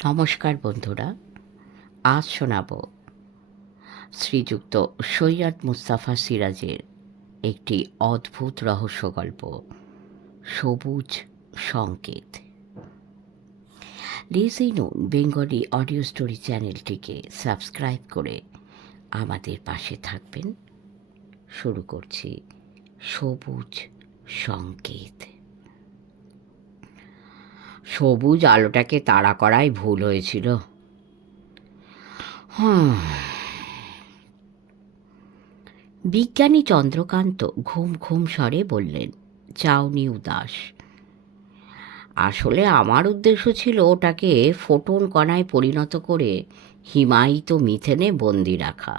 নমস্কার বন্ধুরা, আজ শোনাব শ্রীযুক্ত সৈয়দ মুস্তাফা সিরাজের একটি অদ্ভুত রহস্য গল্প, সবুজ সংকেত। লিসেন নুন বেঙ্গলি অডিও স্টোরি চ্যানেলটিকে সাবস্ক্রাইব করে আমাদের পাশে থাকবেন। শুরু করছি সবুজ সংকেত। সবুজ আলোটাকে তাড়া করাই ভুল হয়েছিল। বিজ্ঞানী চন্দ্রকান্ত ঘুম ঘুম স্বরে বললেন, চাউনি উদাস। আসলে আমার উদ্দেশ্য ছিল ওটাকে ফোটন কণায় পরিণত করে হিমায়িত মিথেনে বন্দি রাখা।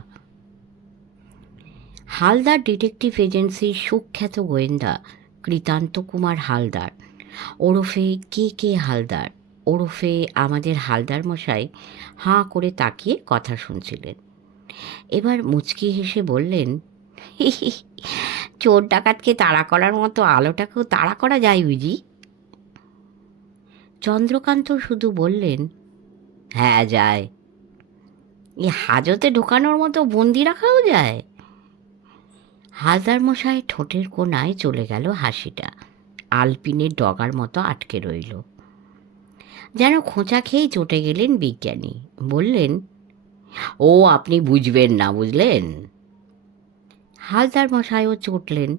হালদার ডিটেকটিভ এজেন্সির সুখ্যাত গোয়েন্দা কৃতান্ত কুমার হালদার ওরফে কে হালদার ওরফে আমাদের হালদার মশাই হাঁ করে তাকিয়ে কথা শুনছিলেন। এবার মুচকি হেসে বললেন, চোর ডাকাতকে তাড়া করার মতো আলোটাকেও তাড়া করা যায় বুঝি? চন্দ্রকান্ত শুধু বললেন, হ্যাঁ যায়। এ হাজতে ঢোকানোর মতো বন্দি রাখাও যায়? হালদার মশাই ঠোঁটের কোণায় চলে গেল হাসিটা, আলপিনের ডগার মতো আটকে রইল। যেন খোঁচা খেয়েই চটে গেলেন বিজ্ঞানী। বললেন, ও আপনি বুঝবেন না, বুঝলেন? হালদার মশাইও চটলেন।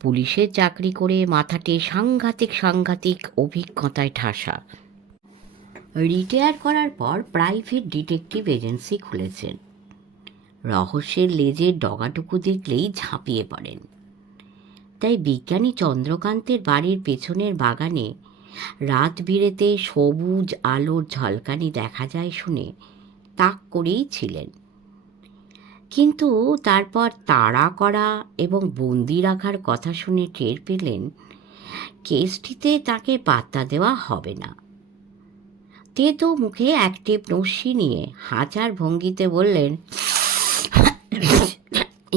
পুলিশের চাকরি করে মাথাটি সাংঘাতিক অভিজ্ঞতায় ঠাসা। রিটায়ার করার পর প্রাইভেট ডিটেকটিভ এজেন্সি খুলেছেন। রহস্যের লেজের ডগাটুকু দেখলেই ঝাঁপিয়ে পড়েন। তাই বিজ্ঞানী চন্দ্রকান্তের বাড়ির পেছনের বাগানে রাত বিরেতে সবুজ আলোর ঝলকানি দেখা যায় শুনে তাক করেই ছিলেন। কিন্তু তারপর তাড়া করা এবং বন্দি রাখার কথা শুনে টের পেলেন কেসটিতে তাকে পাত্তা দেওয়া হবে না। তেতো মুখে এক টেপ নস্যি নিয়ে হাঁচার ভঙ্গিতে বললেন,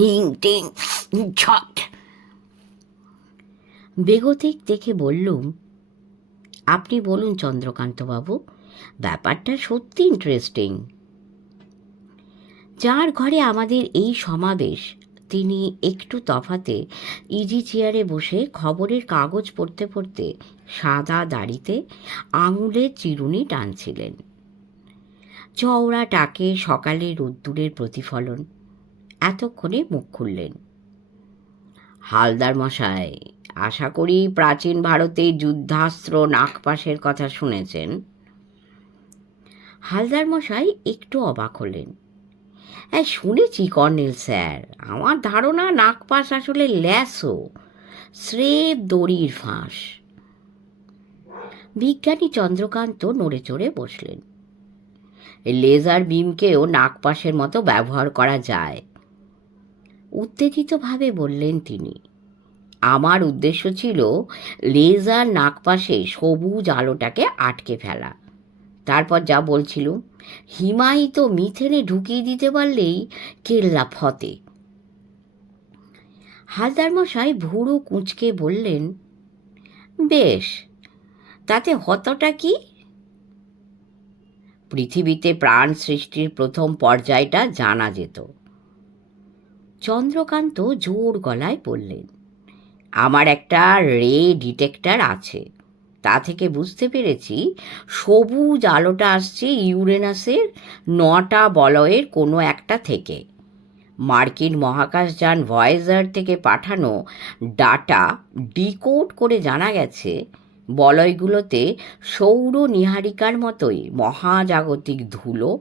ইং টিং ছট। বেগতিক দেখে বললুম, আপনি বলুন চন্দ্রকান্তবাবু, ব্যাপারটা সত্যি ইন্টারেস্টিং। যার ঘরে আমাদের এই সমাবেশ তিনি একটু তফাতে ইজি চেয়ারে বসে খবরের কাগজ পড়তে পড়তে সাদা দাড়িতে আঙুলের চিরুনি টানছিলেন। চওড়া টাকে সকালে রোদ্দুরের প্রতিফলন। এতক্ষণে মুখ খুললেন, হালদার মশাই, আশা করি প্রাচীন ভারতে যুদ্ধাস্ত্র নাগপাশের কথা শুনেছেন। হালদার মশাই একটু অবাক হলেন। হ্যাঁ শুনেছি কর্নেল স্যার, আমার ধারণা নাগপাশ আসলে ল্যাসো, স্রেফ দড়ির ফাঁস। বিজ্ঞানী চন্দ্রকান্ত নড়ে চড়ে বসলেন। লেজার বিমকেও নাগপাশের মতো ব্যবহার করা যায়, উত্তেজিতভাবে বললেন তিনি। আমার উদ্দেশ্য ছিল লেজার নাগপাশে সবুজ আলোটাকে আটকে ফেলা। তারপর যা বলছিল, হিমায়িত মিথেনে ঢুকিয়ে দিতে পারলেই কেল্লা ফতে। হালদার মশাই ভুরু কুঁচকে বললেন, বেশ, তাতে হতটা কি? পৃথিবীতে প্রাণ সৃষ্টির প্রথম পর্যায়টা জানা যেত। চন্দ্রকান্ত জোর গলায় বললেন, আমার একটা রে ডিটেক্টর আছে, তা থেকে বুঝতে পেরেছি সবুজ আলোটা আসছে ইউরেনাসের 9টা বলয়ের কোনো একটা থেকে। মার্কিন মহাকাশযান ভয়েজার থেকে পাঠানো ডাটা ডিকোড করে জানা গেছে বলয়গুলোতে সৌর নীহারিকার মতোই মহাজাগতিক ধুলো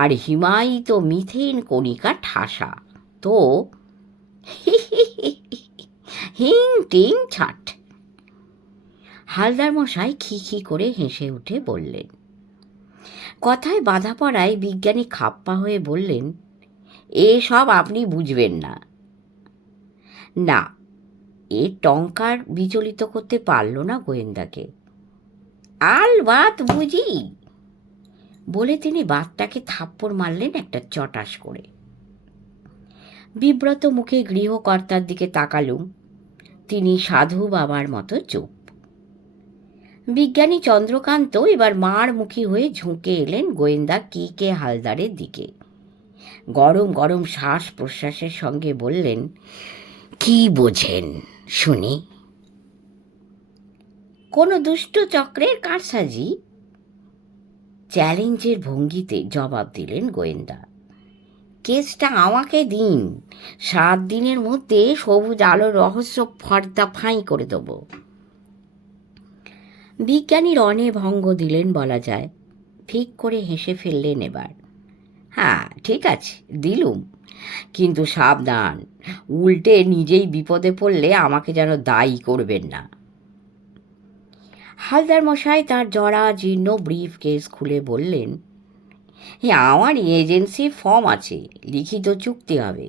আর হিমায়িত মিথেন কণিকা ঠাসা। তো হিং টিং ছাট। হালদার মশাই খিখি করে হেসে উঠে বললেন। কথায় বাধা পড়ায় বিজ্ঞানী খাপ্পা হয়ে বললেন, এসব আপনি বুঝবেন না। না, এ টঙ্কার বিচলিত করতে পারল না গোয়েন্দাকে। আলবাত বুঝি, বলে তিনি বাতটাকে থাপ্পড় মারলেন একটা চটাস করে। বিব্রত মুখে গৃহকর্তার দিকে তাকালুম। তিনি সাধু বাবার মতো চুপ। বিজ্ঞানী চন্দ্রকান্ত এবার মার মুখী হয়ে ঝুঁকে এলেন গোয়েন্দা কে হালদারের দিকে। গরম গরম শ্বাস প্রশ্বাসের সঙ্গে বললেন, কি বোঝেন শুনি? কোনো দুষ্ট চক্রের কারসাজি, চ্যালেঞ্জের ভঙ্গিতে জবাব দিলেন গোয়েন্দা। কেসটা আমাকে দিন, 7 দিনের মধ্যে সবুজ আলোর রহস্য ফর্দা ফাঁই করে দেব। বিজ্ঞানী রণে ভঙ্গ দিলেন বলা যায়। ঠিক করে হেসে ফেললেন এবার। হ্যাঁ ঠিক আছে, দিলুম, কিন্তু সাবধান, উল্টে নিজেই বিপদে পড়লে আমাকে যেন দায়ী করবেন না। হালদার মশাই তার জরা জীর্ণ ব্রিফ কেস খুলে বললেন, আমার এজেন্সির ফর্ম আছে, লিখিত চুক্তি হবে।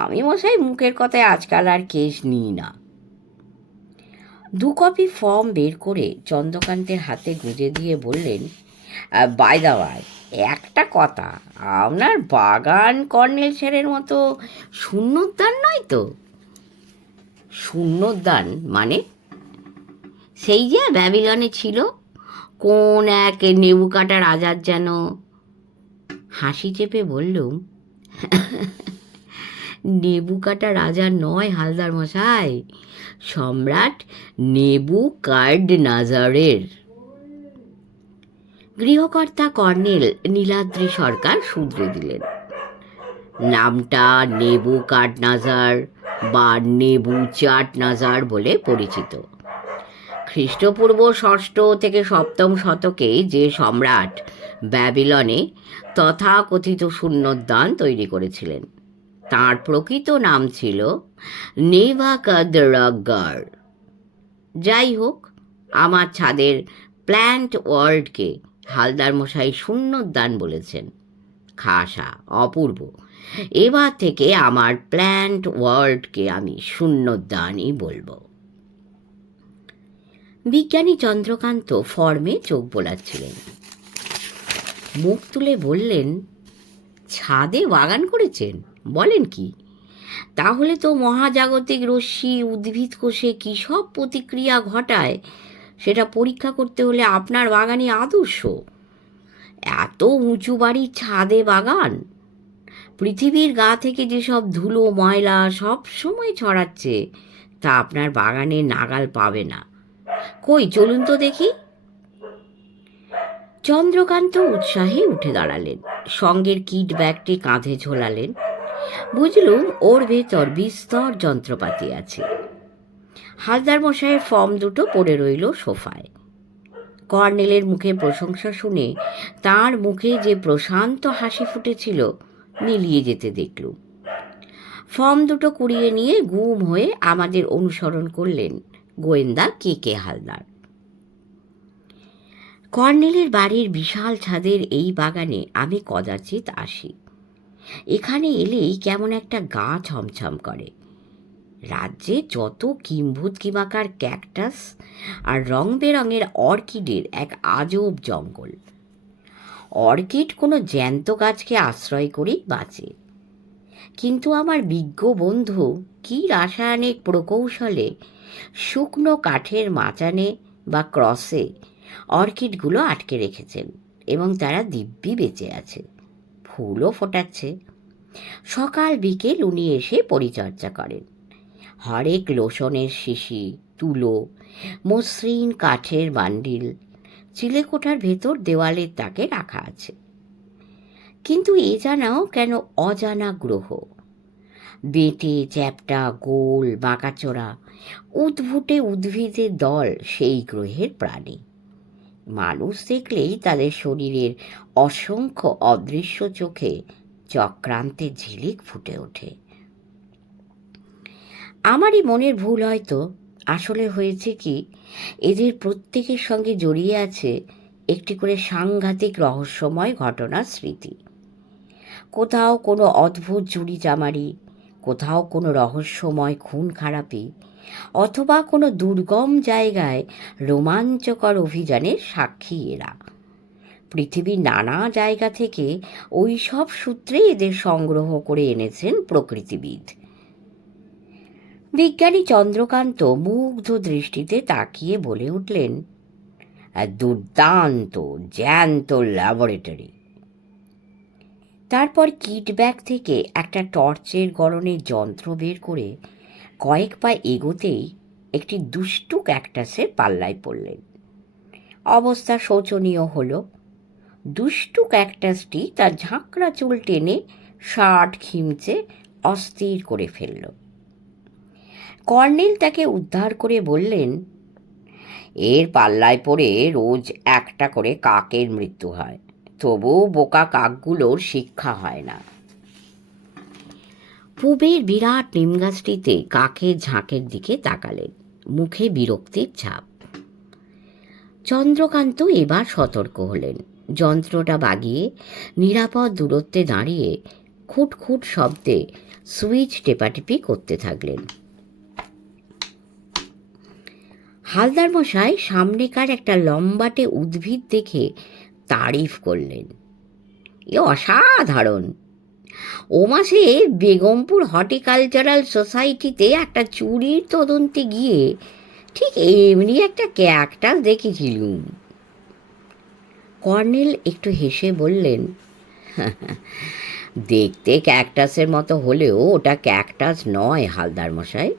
আমি মশাই মুখের কথায় আজকাল আর কেস নিই না। 2 কপি ফর্ম বের করে চন্দ্রকান্তের হাতে গুঁজে দিয়ে বললেন, বাই দা বাই, একটা কথা, আপনার বাগান কর্নেল স্যারের মতো শূন্যদান নয় তো? শূন্যদান মানে? সেই যে ব্যাবিলনে ছিল, কোন এক নেবু কাটা রাজার যেন। হাসি চেপে বললুম, নেবু কাটা রাজা নয় হালদার মশাই, সম্রাট নেবুকাডনেজারের। গৃহকর্তা কর্নেল নীলাদ্রি সরকার শুধরে দিলেন, নামটা নেবুকাডনেজার বা নেবুচাডনেজার বলে পরিচিত। খ্রিস্টপূর্ব 6ষ্ঠ থেকে 7ম শতকে যে সম্রাট ব্যাবিলনে তথাকথিত শূন্যদান তৈরি করেছিলেন, তাঁর প্রকৃত নাম ছিল নেবুকাদনেজার। যাই হোক, আমার ছাদের প্ল্যান্ট ওয়ার্ল্ডকে হালদার মশাই শূন্যদান বলেছেন, খাসা অপূর্ব। এবার থেকে আমার প্ল্যান্ট ওয়ার্ল্ডকে আমি শূন্যদানই বলবো। বিজ্ঞানী চন্দ্রকান্ত ফর্মে চোখ বোলাচ্ছিলেন। মুখ তুলে বললেন, ছাদে বাগান করেছেন? বলেন কি? তাহলে তো মহাজাগতিক রশ্মি উদ্ভিদ কোষে কী সব প্রতিক্রিয়া ঘটায়, সেটা পরীক্ষা করতে হলে আপনার বাগানই আদর্শ। এত উঁচু বাড়ির ছাদে বাগান, পৃথিবীর গা থেকে যেসব ধুলো ময়লা সব সময় ছড়াচ্ছে, তা আপনার বাগানে নাগাল পাবে না। কই চলুন তো দেখি। চন্দ্রকান্ত উৎসাহে উঠে দাঁড়ালেন, সঙ্গের কিট ব্যাগটি কাঁধে ঝোলালেন। বুঝলুম ওর ভেতর বিস্তর যন্ত্রপাতি আছে। হালদার মশাইয়ের ফর্ম দুটো পড়ে রইল সোফায়। কর্নেলের মুখে প্রশংসা শুনে তার মুখে যে প্রশান্ত হাসি ফুটেছিল মিলিয়ে যেতে দেখলুম। ফর্ম দুটো কুড়িয়ে নিয়ে গুম হয়ে আমাদের অনুসরণ করলেন গোয়েন্দা কে হালদার। কর্নেলের বাড়ির বিশাল ছাদের এই বাগানে আমি কদাচিৎ আসি। এখানে এলেই কেমন একটা গা ছমছম করে। রাজ্যে যত কিম্ভূত কিমাকার ক্যাকটাস আর রং বেরঙের অর্কিডের এক আজব জঙ্গল। অর্কিড কোনো জ্যান্ত গাছকে আশ্রয় করেই বাঁচে, কিন্তু আমার বিজ্ঞ বন্ধু কি রাসায়নিক প্রকৌশলে শুকনো কাঠের মাচানে বা ক্রসে অর্কিডগুলো আটকে রেখেছেন এবং তারা দিব্যি বেঁচে আছে, ফুলও ফোটাচ্ছে। সকাল বিকেল উনি এসে পরিচর্যা করেন। হরেক লোশনের শিশি, তুলো, মসৃণ কাঠের বান্ডিল চিলেকোঠার ভেতর দেওয়ালের তাকে রাখা আছে। কিন্তু এ জানাও কেন অজানা গ্রহ, বেঁটে চ্যাপ্টা গোল বাঁকাচোরা উদ্ভুটে উদ্ভিদের দল সেই গ্রহের প্রাণী। মানুষ দেখলেই তাদের শরীরের অসংখ্য অদৃশ্য চোখে চক্রান্তে ঝিলিক ফুটে ওঠে। আমারই মনের ভুল হয়তো। আসলে হয়েছে কি, এদের প্রত্যেকের সঙ্গে জড়িয়ে আছে একটি করে সাংঘাতিক রহস্যময় ঘটনার স্মৃতি। কোথাও কোনো অদ্ভুত চুরি চামারি, কোথাও কোনো রহস্যময় খুন খারাপি, অথবা কোনো দুর্গম জায়গায় রোমাঞ্চকর অভিযানের সাক্ষী এরা। পৃথিবীর নানা জায়গা থেকে ওই সব সূত্রে এদের সংগ্রহ করে এনেছেন প্রকৃতিবিদ। বিজ্ঞানী চন্দ্রকান্ত মুগ্ধ দৃষ্টিতে তাকিয়ে বলে উঠলেন, দুর্দান্ত জ্যান্ত ল্যাবরেটরি। তারপর কিট ব্যাগ থেকে একটা টর্চের গড়নের যন্ত্র বের করে কয়েক পা এগোতেই একটি দুষ্টু ক্যাকটাসের পাল্লায় পড়লেন। অবস্থা শোচনীয় হলো। দুষ্টু ক্যাকটাসটি তার ঝাঁকড়া চুল টেনে শার্ট খিমচে অস্থির করে ফেলল। কর্নেল তাকে উদ্ধার করে বললেন, এর পাল্লায় পড়ে রোজ একটা করে কাকের মৃত্যু হয়, তবু বোকা কাকগুলোর শিক্ষা হয় না। পূবের বিরাট নিমগাছটিতে কাকের ঝাঁকের দিকে তাকালেন, মুখে বিরক্তির ছাপ। চন্দ্রকান্ত এবার সতর্ক হলেন। যন্ত্রটা বাগিয়ে নিরাপদ দূরত্বে দাঁড়িয়ে খুটখুট শব্দে সুইচ টেপাটেপি করতে থাকলেন। হালদার মশাই সামনেকার একটা লম্বাটে উদ্ভিদ দেখে তারিফ করলেন, এ অসাধারণ। ও মাসে বেগমপুর হর্টিকালচারাল সোসাইটিতে একটা চুরির তদন্তে গিয়ে ঠিক এমনি একটা ক্যাকটাস দেখেছিলুম। কর্নেল একটু হেসে বললেন, দেখতে ক্যাকটাসের মতো হলেও ওটা ক্যাকটাস নয় হালদার মশাই,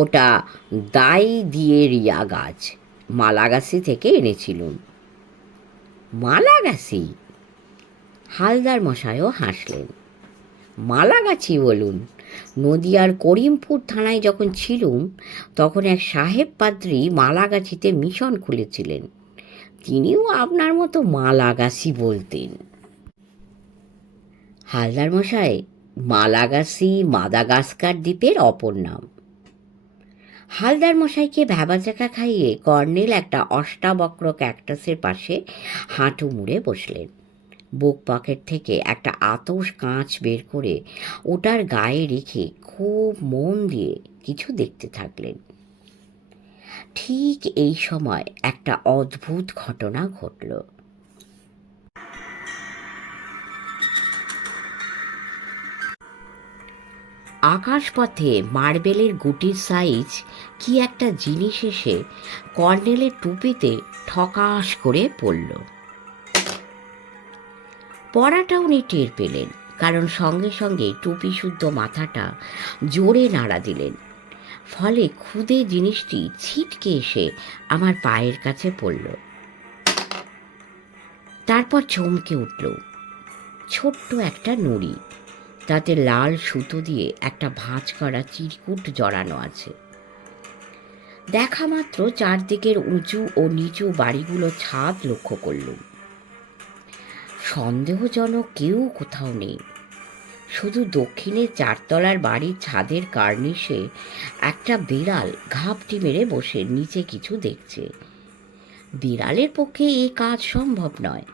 ওটা দাই দিয়ে রিয়া গাছ, মালাগাছি থেকে এনেছিলুম। মালাগাছি? হালদার মশাইও হাসলেন। মালাগাছি বলুন, নদিয়ার করিমপুর থানায় যখন ছিলুম তখন এক সাহেব পাদ্রী মালাগাছিতে মিশন খুলেছিলেন, তিনিও আপনার মতো মালাগাছি বলতেন। হালদার মশাই, মালাগাছি মাদাগাস্কার দ্বীপের অপর নাম। হালদার মশাইকে ভ্যাবাচাকা খাইয়ে কর্নেল একটা অষ্টাবক্র ক্যাকটাসের পাশে হাঁটু মুড়ে বসলেন। বুক পকেট থেকে একটা আতশ কাঁচ বের করে ওটার গায়ে রেখে খুব মন দিয়ে কিছু দেখতে থাকলেন। ঠিক এই সময় একটা অদ্ভুত ঘটনা ঘটল। আকাশপথে মার্বেলের গুটির সাইজ কি একটা জিনিস এসে কর্নেলের টুপিতে ঠকাস করে পড়ল। পড়াটা উনি টের পেলেন, কারণ সঙ্গে সঙ্গে টুপি শুদ্ধ মাথাটা জোরে নাড়া দিলেন। ফলে খুদে জিনিসটি ছিটকে এসে আমার পায়ের কাছে পড়ল। তারপর চমকে উঠল। ছোট্ট একটা নুড়ি, তাতে লাল সুতো দিয়ে একটা ভাঁজ করা চিরকুট জড়ানো আছে। দেখা মাত্র চারদিকের উঁচু ও নিচু বাড়িগুলো ছাদ লক্ষ্য করলুম। সন্দেহজনক কেউ কোথাও নেই, শুধু দক্ষিণের চারতলার বাড়ির ছাদের কার্নিশে একটা বিড়াল ঘাপটি মেরে বসে নিচে কিছু দেখছে। বিড়ালের পক্ষে এ কাজ সম্ভব নয়।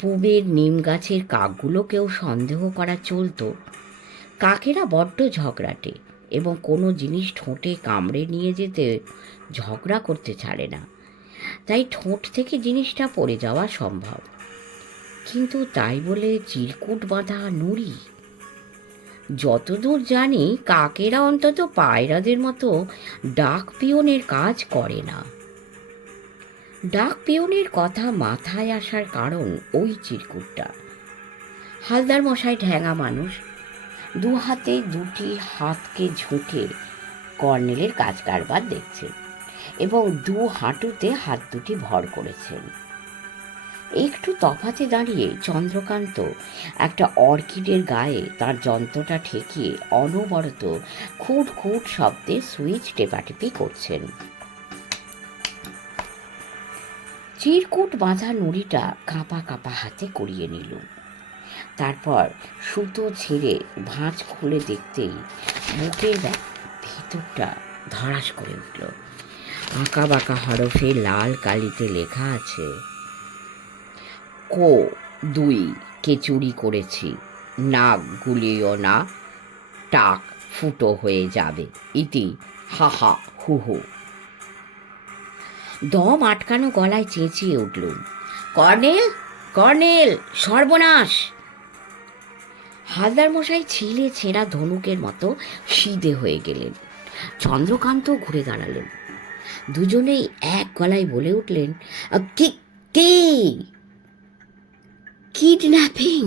পূবের নিম গাছের কাকগুলোকেও সন্দেহ করা চলতো। কাকেরা বড্ড ঝগড়াটে এবং কোনো জিনিস ঠোঁটে কামড়ে নিয়ে যেতে ঝগড়া করতে ছাড়ে না, তাই ঠোঁট থেকে জিনিসটা পড়ে যাওয়া সম্ভব। কিন্তু তাই বলে চিরকুট বাঁধা নুড়ি? যতদূর জানি কাকেরা অন্তত পায়রাদের মতো ডাক পিয়নের কাজ করে না। ডাক পিয়নের কথা মাথায় আসার কারণ ওই চিরকুটটা। হালদার মশাই ঠ্যাঙা মানুষ, দু হাতে দুটি হাতকে ঝুঁকে কর্নেলের কাজ কারবার দেখছেন এবং দু হাঁটুতে হাত দুটি ভর করেছেন। একটু তফাতে দাঁড়িয়ে চন্দ্রকান্ত একটা অর্কিডের গায়ে তার যন্ত্রটা ঠেকিয়ে অনবরত খুট খুট শব্দে সুইচ টেপাটেপি করছেন। চিরকুট বাঁধা নুড়িটা কাঁপা কাঁপা হাতে কুড়িয়ে নিল। তারপর সুতো ছেড়ে ভাঁজ খুলে দেখতেই বুকের ভিতরটা ধড়াস করে উঠল। আঁকা বাঁকা হরফে লাল কালিতে লেখা আছে, কো 2 কে চুরি করেছি, নাক গুলিও না, টাক ফুটো হয়ে যাবে, ইতি হাহা হুহু। দম আটকানো গলায় চেঁচিয়ে উঠলুম, কর্নেল, কর্নেল, সর্বনাশ! হালদার মশাই ছিলে ছেঁড়া ধনুকের মতো সিধে হয়ে গেলেন। চন্দ্রকান্ত ঘুরে দাঁড়ালেন। দুজনেই এক গলায় বলে উঠলেন, কি কি কিডন্যাপিং।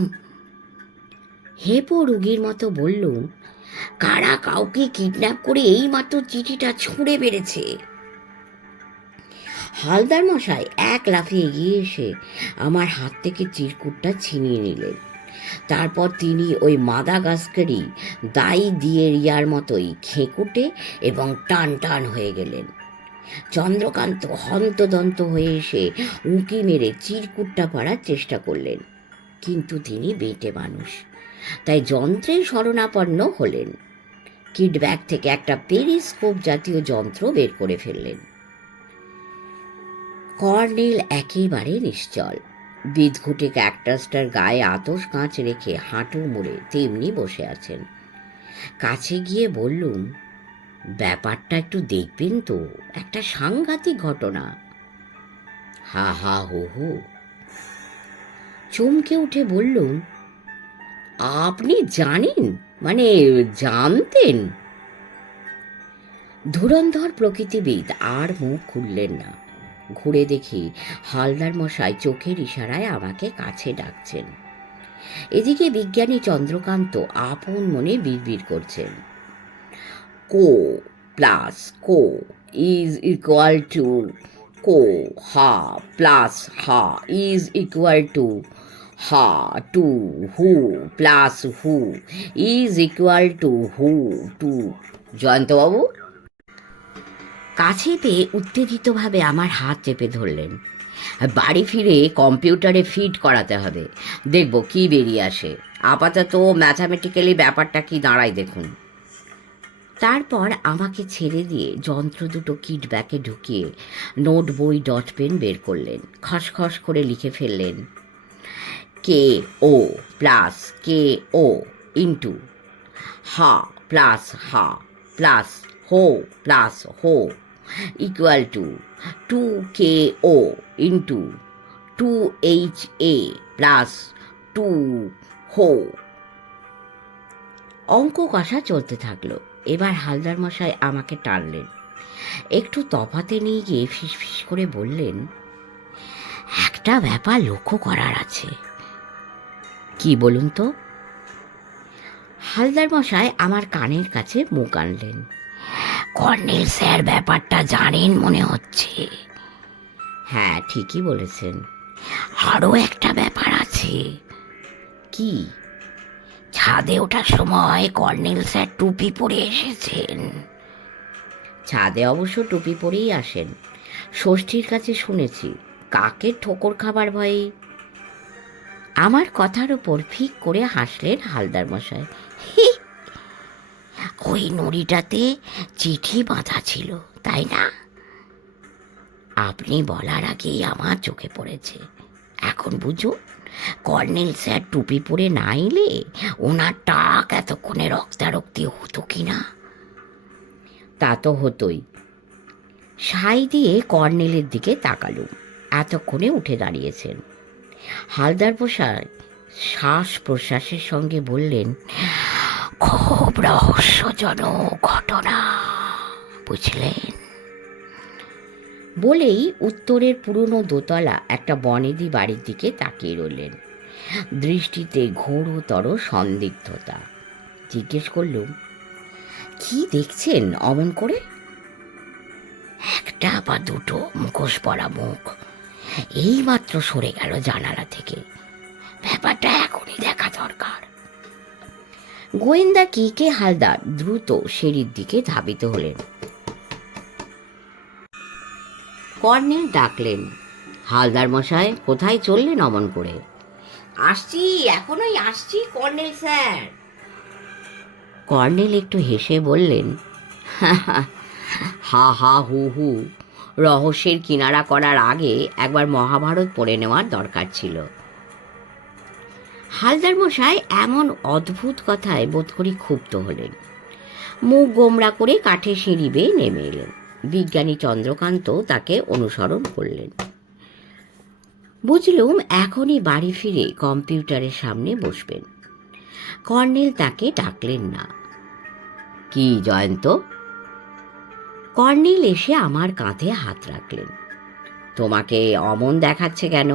হেপো রুগীর মতো বললুম, কারা কাউকে কিডন্যাপ করে এইমাত্র চিঠিটা ছুঁড়ে বেড়েছে। হালদার মশাই এক লাফে এগিয়ে এসে আমার হাত থেকে চিরকুটটা ছিনিয়ে নিলেন। তারপর তিনি ওই মাদাগাস্কারি দাই দিয়ে রিয়ার মতোই খেকুটে এবং টান টান হয়ে গেলেন। চন্দ্রকান্ত হন্তদন্ত হয়ে এসে উঁকি মেরে চিরকুটটা পাড়ার চেষ্টা করলেন, কিন্তু তিনি বেঁটে মানুষ, তাই যন্ত্রে শরণাপন্ন হলেন। কিড ব্যাগ থেকে একটা পেরিস্কোপ জাতীয় যন্ত্র বের করে ফেললেন। কর্নেল একেবারে নিশ্চল, বিদঘুটে ক্যাকটাসটার গায়ে আতস কাঁচ রেখে হাঁটু মুড়ে তেমনি বসে আছেন। কাছে গিয়ে বললুম, ব্যাপারটা একটু দেখবেন তো, একটা সাংঘাতিক ঘটনা। হা হা হো হো। চমকে উঠে বললুম, আপনি জানেন, মানে জানতেন? ধুরন্ধর প্রকৃতিবিদ আর মুখ খুললেন না। ঘুরে দেখি হালদার মশাই চোখের ইশারায় আমাকে কাছে ডাকছেন। এদিকে বিজ্ঞানী চন্দ্রকান্ত আপন মনে বিড়বিড় করছেন, কো প্লাস কো ইজ ইকুয়াল টু কো, হা প্লাস হা ইজ ইকুয়াল টু হা, টু হু প্লাস হু ইজ ইকুয়াল টু হু টু। জয়ন্তবাবু কাছে পেয়ে উত্তেজিতভাবে আমার হাত চেপে ধরলেন। বাড়ি ফিরে কম্পিউটারে ফিড করাতে হবে, দেখব কি বেরিয়ে আসে। আপাতত ম্যাথামেটিক্যালি ব্যাপারটা কি দাঁড়ায় দেখুন। তারপর আমাকে ছেড়ে দিয়ে যন্ত্র দুটো কিট ব্যাগে ঢুকিয়ে নোট বই ডট পেন বের করলেন। খসখস করে লিখে ফেললেন, কে ও প্লাস কে ও ইন্টু হা প্লাস হা প্লাস হো প্লাস হো equal to 2KO into 2HA plus 2 হো। অঙ্ক কষা চলতে থাকলো। এবার হালদার মশাই আমাকে টানলেন, একটু তফাতে নিয়ে গিয়ে ফিসফিস করে বললেন, একটা ব্যাপার লক্ষ্য করার আছে। কি বলুন তো? হালদার মশাই আমার কানের কাছে মুখ আনলেন। কর্নেল স্যার ব্যাপারটা জানেন মনে হচ্ছে। হ্যাঁ, ঠিকই বলেছেন। আরও একটা ব্যাপার আছে। কি? ছাদে ওঠার সময় কর্নেল স্যার টুপি পরে এসেছেন। ছাদে অবশ্য টুপি পরেই আসেন, ষষ্ঠীর কাছে শুনেছি। কাকের ঠোকর খাবার ভয়ে। আমার কথার ওপর ফিক করে হাসলেন হালদার মশাই। ওই নুড়িটাতে চিঠি বাঁধা ছিল, তাই না? আপনি বলার আগেই আমার চোখে পড়েছে। এখন বুঝুন, কর্নেল স্যার টুপি পরে না এলে ওনার টাক এতক্ষণে রক্তারক্তি হতো কি না? তা তো হতোই। সাই দিয়ে কর্নেলের দিকে তাকালুম। এতক্ষণে উঠে দাঁড়িয়েছেন। হালদার মশাই শ্বাস প্রশ্বাসের সঙ্গে বললেন, খুব রহস্যজনক ঘটনা, বুঝলেন? বলেই উত্তরের পুরনো দোতলা একটা বনেদি বাড়ির দিকে তাকিয়ে রইলেন, দৃষ্টিতে ঘোরতর সন্দিগ্ধতা। জিজ্ঞেস করলুম, কি দেখছেন অমন করে? একটা বা দুটো মুখোশ পরা মুখ এইমাত্র সরে গেল জানালা থেকে। ব্যাপারটা এখনই দেখা দরকার। গোয়েন্দা কে হালদার দ্রুত সিঁড়ির দিকে ধাবিত হলেন। কর্নেল ডাকলেন, হালদার মশাই কোথায় চললেন অমন করে? আসছি, এখনই আসছি কর্নেল স্যার। কর্নেল একটু হেসে বললেন, হা হা হু হু। রহস্যের কিনারা করার আগে একবার মহাভারত পড়ে নেওয়ার দরকার ছিল। হালদার মশাই এমন অদ্ভুত কথায় বোধ করি ক্ষুব্ধ হলেন। মুখ গোমরা করে কাঠের সিঁড়ি বেয়ে নেমে এলেন। বিজ্ঞানী চন্দ্রকান্ত তাকে অনুসরণ করলেন। বুঝলুম এখনই বাড়ি ফিরে কম্পিউটারের সামনে বসবেন। কর্নেল তাকে ডাকলেন না। কি জয়ন্ত? কর্নেল এসে আমার কাঁধে হাত রাখলেন। তোমাকে অমন দেখাচ্ছে কেন?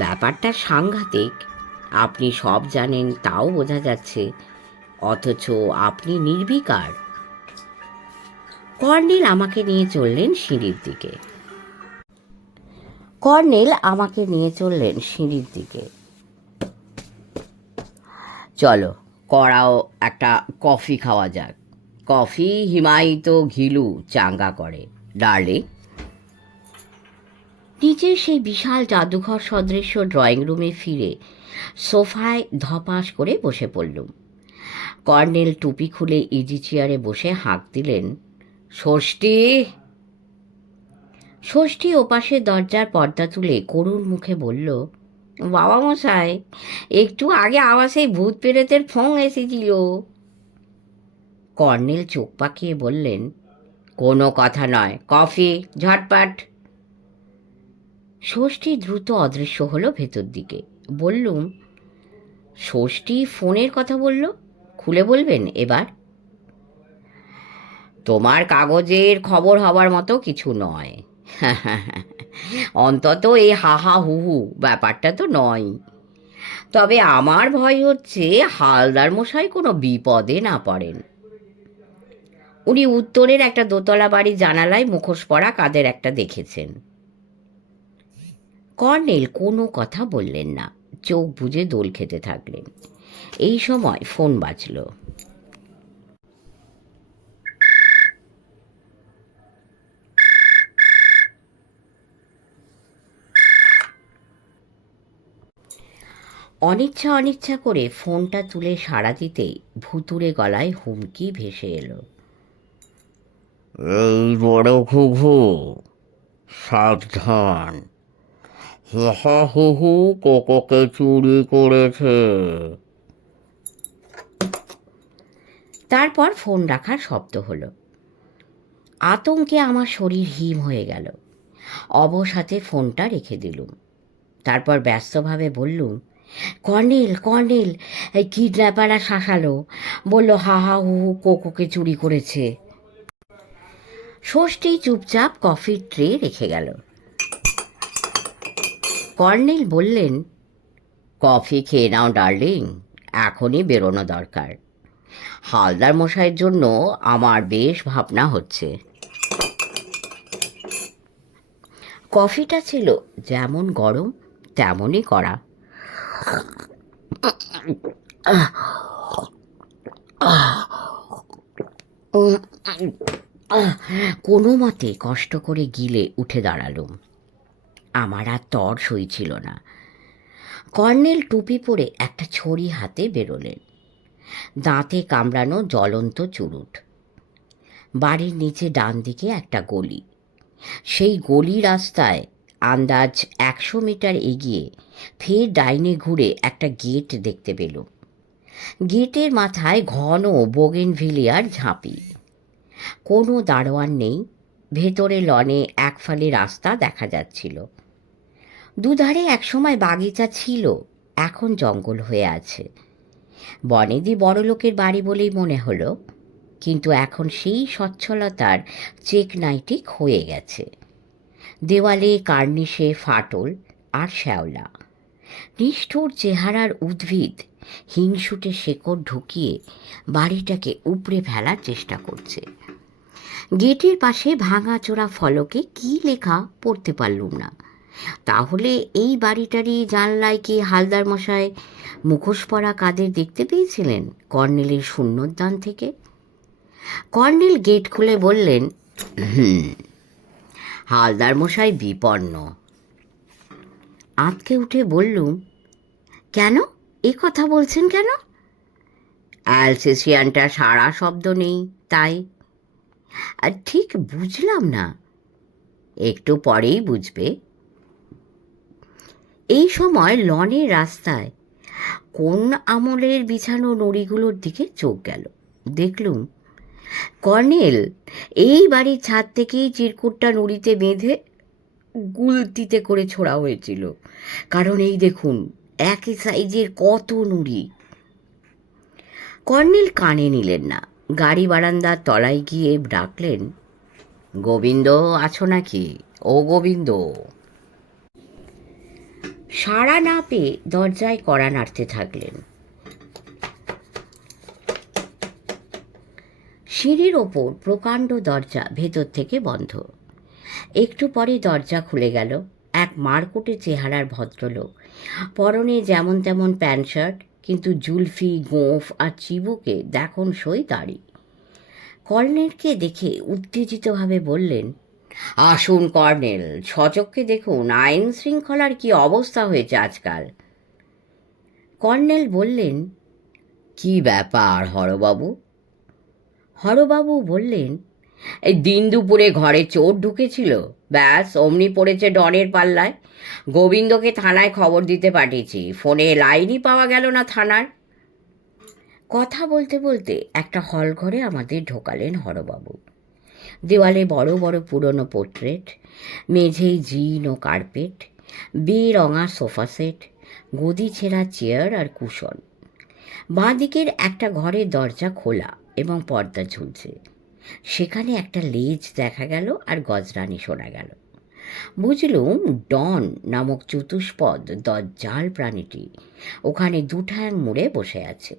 ব্যাপারটা সাংঘাতিক। আপনি সব জানেন তাও বোঝা যাচ্ছে, অথচ আপনি নির্বিকার। কর্নেল আমাকে নিয়ে চললেন সিঁড়ির দিকে। চলো করাও একটা কফি খাওয়া যাক। কফি হিমায়িত ঘিলু চাঙ্গা করে ডার্লিং। নিচের সেই বিশাল জাদুঘর সদৃশ্য ড্রয়িং রুমে ফিরে সোফায় ধপাস করে বসে পড়লুম। কর্নেল টুপি খুলে ইজি চেয়ারে বসে হাঁক দিলেন, ষষ্ঠী। ষষ্ঠী ওপাশে দরজার পর্দা তুলে করুণ মুখে বলল, বাবা মশাই, একটু আগে আবার সেই ভূত প্রেতের ফোন এসেছিল। কর্নেল চোখ পাকিয়ে বললেন, কোনো কথা নয়, কফি ঝটপট। ষষ্ঠী দ্রুত অদৃশ্য হলো ভেতর দিকে। বললুম, ষষ্ঠী ফোনের কথা বলল, খুলে বলবেন এবার? তোমার কাগজের খবর হবার মতো কিছু নয়। অন্তত এই হাহা হুহু ব্যাপারটা তো নয়। তবে আমার ভয় হচ্ছে হালদার মশাই কোনো বিপদে না পড়েন। উনি উত্তরের একটা দোতলা বাড়ির জানালায় মুখোশ পরা কাদের একটা দেখেছেন। কর্নেল কোনো কথা বললেন না, চোখ বুজে দোল খেতে থাকলেন। এই সময় ফোন বাজল। অনিচ্ছা করে ফোনটা তুলে সাড়া দিতেই ভুতুড়ে গলায় হুমকি ভেসে এলো, এই বড় ঘুঘু, সাবধান, হাহা হুহু কোকোকে চুরি করেছে। তারপর ফোন রাখার শব্দ হলো। আতঙ্কে আমার শরীর হিম হয়ে গেল। অবসাথে ফোনটা রেখে দিলুম। তারপর ব্যস্তভাবে বললুম, কর্নেল, এই কিডন্যাপাররা শাসালো, বলল হাহা হুহু কোকোকে চুরি করেছে। ষষ্ঠী চুপচাপ কফির ট্রে রেখে গেল। কর্নেল বললেন, কফি খেয়ে নাও ডার্লিং, এখনই বেরোনো দরকার। হালদার মশাইয়ের জন্য আমার বেশ ভাবনা হচ্ছে। কফিটা ছিল যেমন গরম তেমনই কড়া। কোনো মতে কষ্ট করে গিলে উঠে দাঁড়ালুম। আমার আর তর সইছিল না। কর্নেল টুপি পরে একটা ছড়ি হাতে বেরোলেন। দাঁতে কামড়ানো জ্বলন্ত চুরুট। বাড়ির নিচে ডান দিকে একটা গলি। সেই গলি রাস্তায় আন্দাজ 100 মিটার এগিয়ে ফের ডাইনে ঘুরে একটা গেট দেখতে পেল। গেটের মাথায় ঘন বোগেনভিলিয়ার ঝাঁপি। কোনো দারোয়ান নেই। ভেতরে লনে এক ফালি রাস্তা দেখা যাচ্ছিল। দুধারে একসময় বাগিচা ছিল, এখন জঙ্গল হয়ে আছে। বনেদি বড়লোকের বাড়ি বলেই মনে হলো, কিন্তু এখন সেই সচ্ছলতার চেকনাইটি ক্ষয়ে গেছে। দেওয়ালে কার্নিশে ফাটল আর শ্যাওলা। নিষ্ঠুর চেহারার উদ্ভিদ হিংসুটে শেকড় ঢুকিয়ে বাড়িটাকে উপড়ে ফেলার চেষ্টা করছে। গেটের পাশে ভাঙাচোরা ফলকে কি লেখা পড়তে পারলুম না। তাহলে এই বাড়িটারই জানলায় কি হালদার মশাই মুখোশ পরা কাদের দেখতে পেয়েছিলেন কর্নেলের শূন্যদান থেকে? কর্নেল গেট খুলে বললেন, হালদার মশাই বিপন্ন। আঁতকে উঠে বললুম, কেন, এ কথা বলছেন কেন? অ্যালসেসিয়ানটা সারা শব্দ নেই তাই। আর ঠিক বুঝলাম না। একটু পরেই বুঝবে। এই সময় লনের রাস্তায় কোন আমলের বিছানো নুড়িগুলোর দিকে চোখ গেল। দেখলুম কর্নেল এই বাড়ির ছাদ থেকেই চিরকুটটা নুড়িতে বেঁধে গুলতিতে করে ছোড়া হয়েছিল। কারণ এই দেখুন, একই সাইজের কত নুড়ি। কর্নেল কানে নিলেন না, গাড়ি বারান্দার তলায় গিয়ে ডাকলেন, গোবিন্দ আছো নাকি? ও গোবিন্দ! সাড়া না পেয়ে দরজায় কড়া নাড়তে থাকলেন। সিঁড়ির ওপর প্রকাণ্ড দরজা ভেতর থেকে বন্ধ। একটু পরে দরজা খুলে গেল। এক মারকুটে চেহারার ভদ্রলোক, পরনে যেমন তেমন প্যান্ট শার্ট, কিন্তু জুলফি, গোঁফ আর চিবুকে দেখুন সই দাড়ি। কর্নেলকে দেখে উত্তেজিতভাবে বললেন, আসুন কর্নেল, সচক্ষে দেখুন আইন শৃঙ্খলার কি অবস্থা হয়েছে আজকাল। কর্নেল বললেন, কি ব্যাপার হরবাবু? হরবাবু বললেন, এই দিন দুপুরে ঘরে চোর ঢুকেছিল, ব্যাস অমনি পড়েছে ডনের পাল্লায়। গোবিন্দকে থানায় খবর দিতে পাঠিয়েছি, ফোনে লাইনই পাওয়া গেল না থানার। কথা বলতে বলতে একটা হল ঘরে আমাদের ঢোকালেন হরবাবু। দেওয়ালে বড় বড় পুরনো পোর্ট্রেট, মেঝেই জিন ও কার্পেট, বেরঙা সোফা সেট, গদি ছেঁড়া চেয়ার আর কুশন। বাঁ দিকের একটা ঘরের দরজা খোলা এবং পর্দা ঝুলছে। সেখানে একটা লেজ দেখা গেল আর গজরানি শোনা গেল। বুঝলুম ডন নামক চতুষ্পদ দজ্জাল প্রাণীটি ওখানে দুঠ্যাং মুড়ে বসে আছে।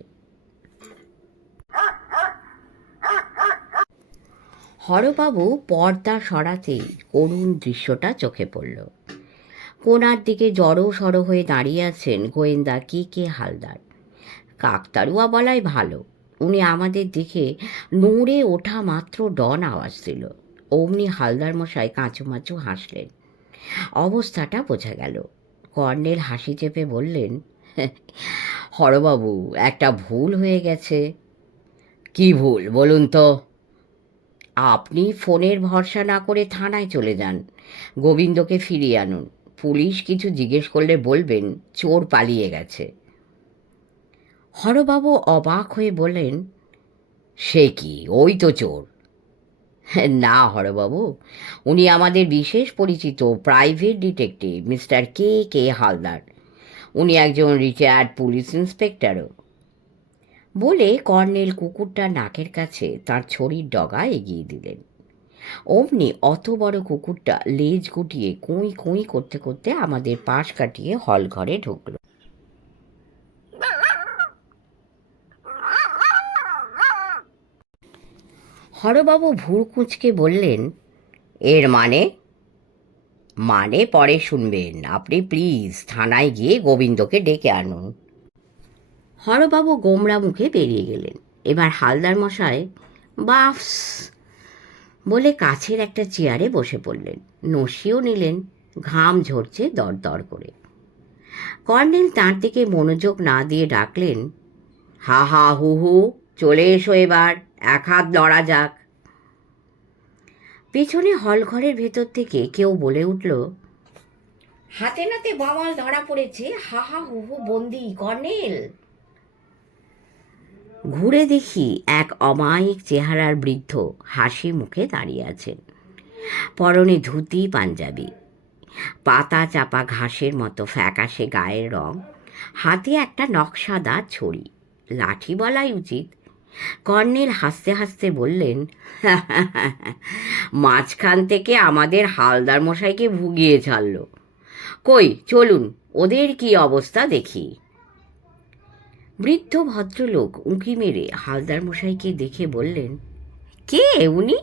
হরবাবু পর্দা সরাতেই করুণ দৃশ্যটা চোখে পড়ল। কোণার দিকে জড়ো সড়ো হয়ে দাঁড়িয়ে আছেন গোয়েন্দা কে হালদার। কাকতাড়ুয়া বলাই ভালো, উনি আমাদের দেখে নড়ে ওঠা মাত্র ডন আওয়াজ দিল। অমনি হালদার মশাই কাঁচুমাচু হাসলেন। অবস্থাটা বোঝা গেল। কর্নেল হাসি চেপে বললেন, হরবাবু, একটা ভুল হয়ে গেছে। কি ভুল বলুন তো? আপনি ফোনের ভরসা না করে থানায় চলে যান, গোবিন্দকে ফিরিয়ে আনুন। পুলিশ কিছু জিজ্ঞেস করলে বলবেন চোর পালিয়ে গেছে। হরবাবু অবাক হয়ে বললেন, সে কি, ওই তো চোর। না হরবাবু, উনি আমাদের বিশেষ পরিচিত প্রাইভেট ডিটেকটিভ মিস্টার কে হালদার। উনি একজন রিটায়ার্ড পুলিশ ইন্সপেক্টরও। বলে কর্নেল কুকুরটার নাকের কাছে তার ছড়ির ডগা এগিয়ে দিলেন। অমনি অত বড় কুকুরটা লেজ গুটিয়ে কুঁই কুঁই করতে করতে আমাদের পাশ কাটিয়ে হল ঘরে ঢুকল। হরবাবু ভুর কুঁচকে বললেন, এর মানে? মানে পরে শুনবেন, আপনি প্লিজ থানায় গিয়ে গোবিন্দকে ডেকে আনুন। হরবাবু গোমরা মুখে বেরিয়ে গেলেন। এবার হালদার মশাই বাফস বলে কাছের একটা চেয়ারে বসে পড়লেন। নসিও নিলেন, ঘাম ঝরছে দরদর করে। কর্নেল তাঁর দিকে মনোযোগ না দিয়ে ডাকলেন, হা হা হু হু, চলে এসো এবার, এক হাত লড়া যাক। পেছনে হলঘরের ভেতর থেকে কেউ বলে উঠল, হাতে নাতে বাওয়াল ধরা পড়েছে, হা হা হু হু বন্দি কর্নেল। ঘুরে দেখি এক অমায়িক চেহারার বৃদ্ধ হাসি মুখে দাঁড়িয়ে আছেন। পরনে ধুতি পাঞ্জাবি, পাতা চাপা ঘাসের মতো ফ্যাকাশে গায়ের রং, হাতে একটা নকশাদার ছড়ি, লাঠি বলাই উচিত। কর্নেল হাসতে হাসতে বললেন, মাঝখান থেকে আমাদের হালদার মশাইকে ভুগিয়ে ছাড়ল। কই চলুন, ওদের কি অবস্থা দেখি। বৃদ্ধ ভদ্রলোক উঁকি মেরে হালদার মশাইকে দেখে বললেন, কে উনি?